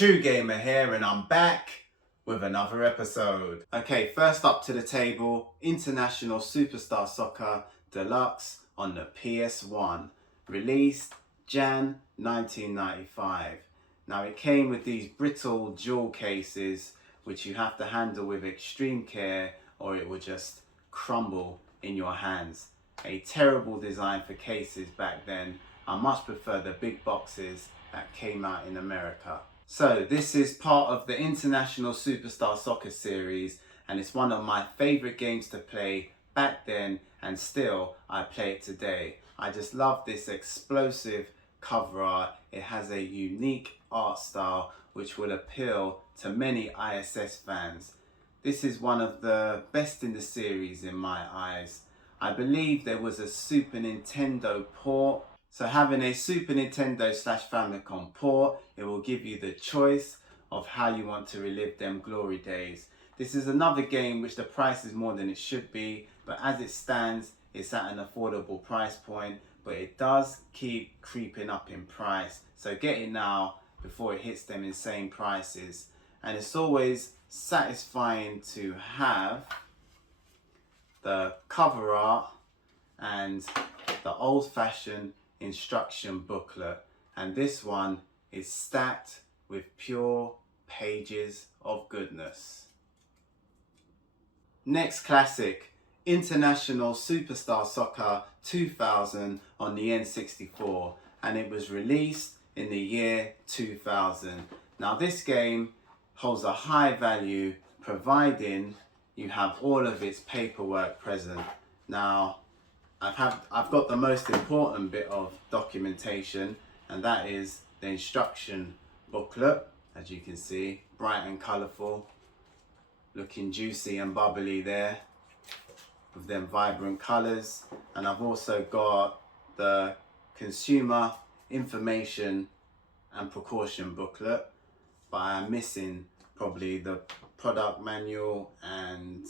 True Gamer here, and I'm back with another episode. Okay, first up to the table, International Superstar Soccer Deluxe on the PS1, released Jan 1995. Now it came with these brittle jewel cases which you have to handle with extreme care or it will just crumble in your hands. A terrible design for cases back then. I much prefer the big boxes that came out in America. So this is part of the International Superstar Soccer series, and it's one of my favorite games to play back then, and still I play it today. I just love this explosive cover art. It has a unique art style which will appeal to many ISS fans. This is one of the best in the series in my eyes. I believe there was a Super Nintendo port. So having a Super Nintendo / Famicom port, it will give you the choice of how you want to relive them glory days. This is another game which the price is more than it should be, but as it stands, it's at an affordable price point, but it does keep creeping up in price. So get it now before it hits them insane prices. And it's always satisfying to have the cover art and the old-fashioned instruction booklet, and this one is stacked with pure pages of goodness. Next classic, International Superstar Soccer 2000 on the N64, and it was released in the year 2000. Now this game holds a high value providing you have all of its paperwork present. Now I've got the most important bit of documentation, and that is the instruction booklet. As you can see, bright and colourful, looking juicy and bubbly there with them vibrant colours. And I've also got the consumer information and precaution booklet, but I'm missing probably the product manual and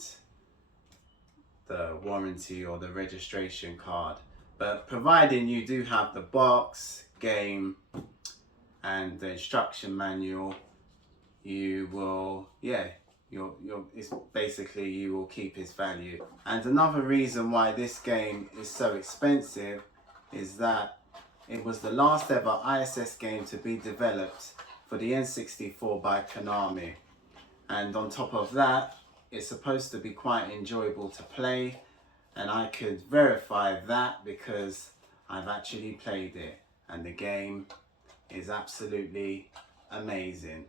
the warranty or the registration card. But providing you do have the box, game and the instruction manual, you will, it's basically you will keep its value. And another reason why this game is so expensive is that it was the last ever ISS game to be developed for the N64 by Konami. And on top of that, it's supposed to be quite enjoyable to play, and I could verify that because I've actually played it, and the game is absolutely amazing.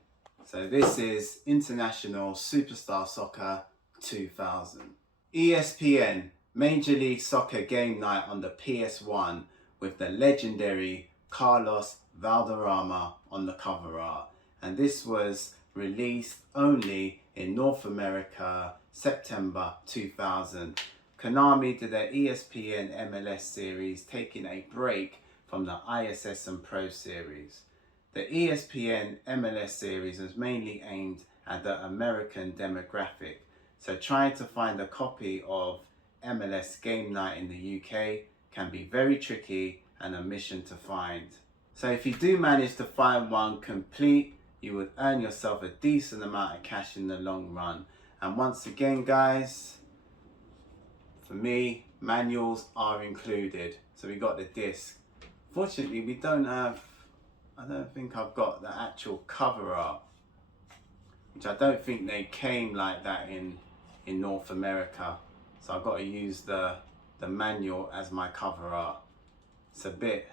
So this is International Superstar Soccer 2000. ESPN Major League Soccer Game Night on the PS1 with the legendary Carlos Valderrama on the cover art, and this was released only in North America, September 2000. Konami did their ESPN MLS series, taking a break from the ISS and Pro series. The ESPN MLS series was mainly aimed at the American demographic, so trying to find a copy of MLS Game Night in the UK can be very tricky and a mission to find. So if you do manage to find one complete, you would earn yourself a decent amount of cash in the long run. And once again guys, for me, manuals are included. So we got the disc. Fortunately we don't have, I don't think I've got the actual cover art, which I don't think they came like that in North America. So I've got to use the manual as my cover art. It's a bit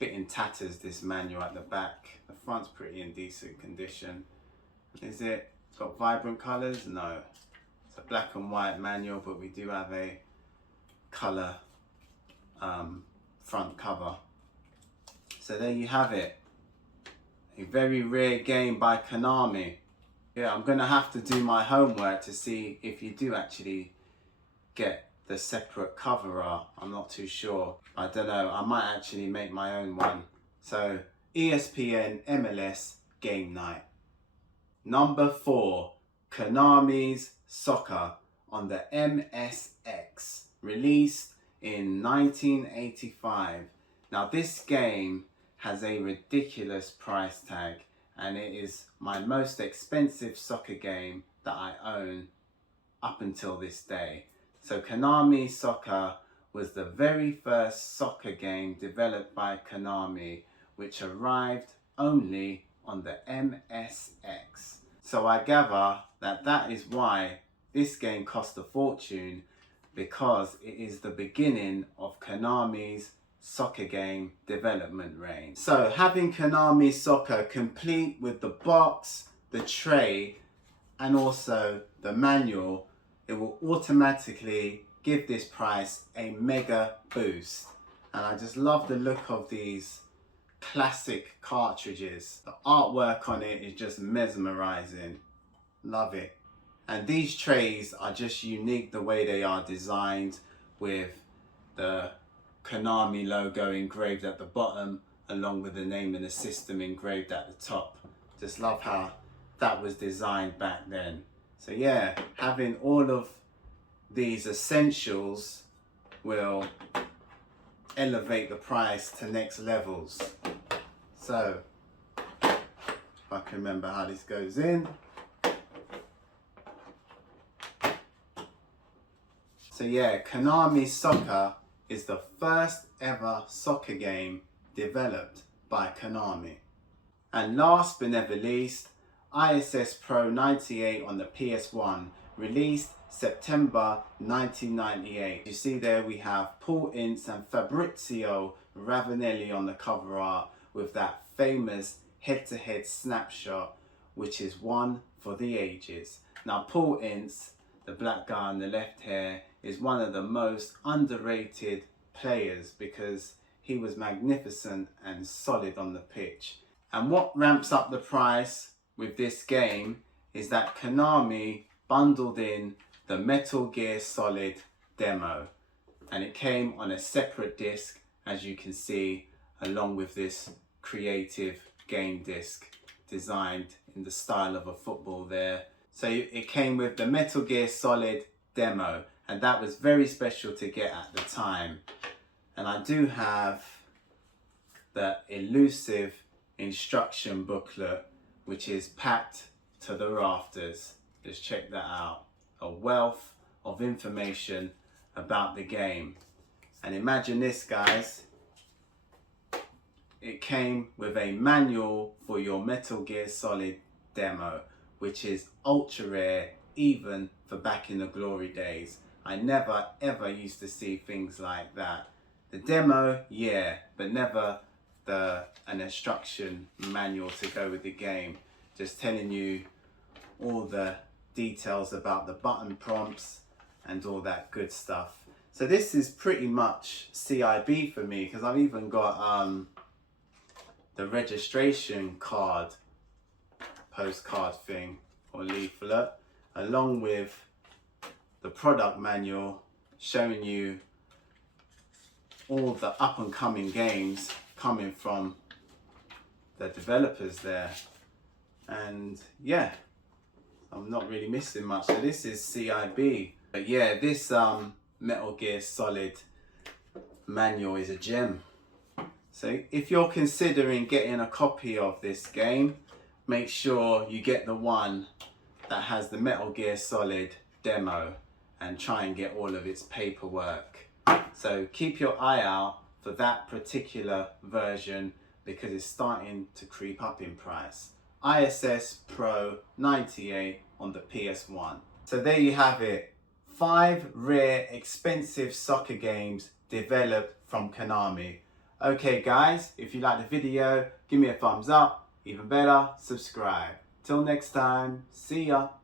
in tatters, this manual at the back. The front's pretty in decent condition. Is it got vibrant colours? No. It's a black and white manual, but we do have a colour front cover. So there you have it. A very rare game by Konami. Yeah, I'm gonna have to do my homework to see if you do actually get the separate cover art. I'm not too sure. I don't know, I might actually make my own one. So ESPN MLS Game Night. Number 4, Konami's Soccer on the MSX, released in 1985. Now this game has a ridiculous price tag, and it is my most expensive soccer game that I own up until this day. So Konami Soccer was the very first soccer game developed by Konami, which arrived only on the MSX. So I gather that that is why this game cost a fortune, because it is the beginning of Konami's soccer game development reign. So having Konami Soccer complete with the box, the tray, and also the manual, it will automatically give this price a mega boost. And I just love the look of these classic cartridges. The artwork on it is just mesmerizing. Love it. And these trays are just unique the way they are designed, with the Konami logo engraved at the bottom along with the name of the system engraved at the top. Just love how that was designed back then. So yeah, having all of these essentials will elevate the price to next levels. So if I can remember how this goes in. So yeah, Konami Soccer is the first ever soccer game developed by Konami. And last but never least, ISS Pro 98 on the PS1, released September 1998. You see there we have Paul Ince and Fabrizio Ravanelli on the cover art, with that famous head-to-head snapshot, which is one for the ages. Now Paul Ince, the black guy on the left here, is one of the most underrated players because he was magnificent and solid on the pitch. And what ramps up the price with this game is that Konami bundled in the Metal Gear Solid demo, and it came on a separate disc, as you can see, along with this creative game disc designed in the style of a football there. So it came with the Metal Gear Solid demo, and that was very special to get at the time. And I do have the elusive instruction booklet, which is packed to the rafters. Just check that out. A wealth of information about the game. And imagine this, guys. It came with a manual for your Metal Gear Solid demo, which is ultra rare even for back in the glory days. I never ever used to see things like that. The demo, yeah, but never an instruction manual to go with the game. Just telling you all the details about the button prompts and all that good stuff. So this is pretty much CIB for me, because I've even got the registration card, postcard thing or leaflet, along with the product manual showing you all the up and coming games coming from the developers there. And yeah, I'm not really missing much. So this is CIB. But yeah, this Metal Gear Solid manual is a gem. So if you're considering getting a copy of this game, make sure you get the one that has the Metal Gear Solid demo and try and get all of its paperwork. So keep your eye out for that particular version, because it's starting to creep up in price. ISS Pro 98 on the PS1. So there you have it. 5 rare expensive soccer games developed from Konami. Okay guys, if you like the video, give me a thumbs up. Even better, subscribe. Till next time, see ya.